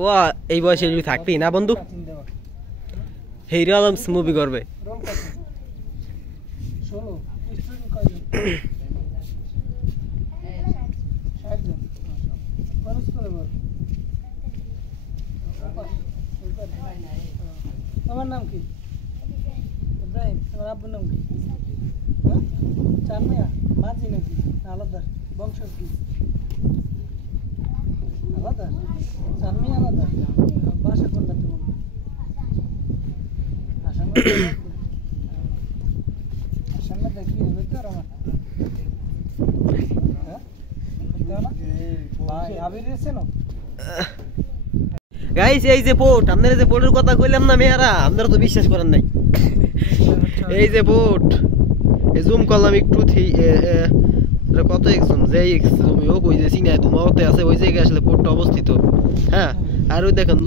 ও এই বয়সে থাকবি না বন্ধু, হিরো আলম মুভি করবে। তোমার নাম কি? ইব্রাহিম। তোমার আব্বুর নাম কি? চানমিয়া মাঝি নাকি আলাদা? বংশ কি আলাদা? চানমিয়া আলাদা? বাসা কোনটা তোমার? আসামে দেখি হবে তো আমার ভাই আবির এসে না গাইস। এই যে বোট, আপনারা যে বোটের কথা কইলাম না মেয়ারা, আপনারা তো বিশ্বাস করেন নাই। এই যে বোট, এই জুম করলাম একটু, কত একজন যে জমি হোক ওই যে সিনাই তোমাতে আছে ওই জায়গায় আসলে বোটটা অবস্থিত। হ্যাঁ, আর ওই দেখেন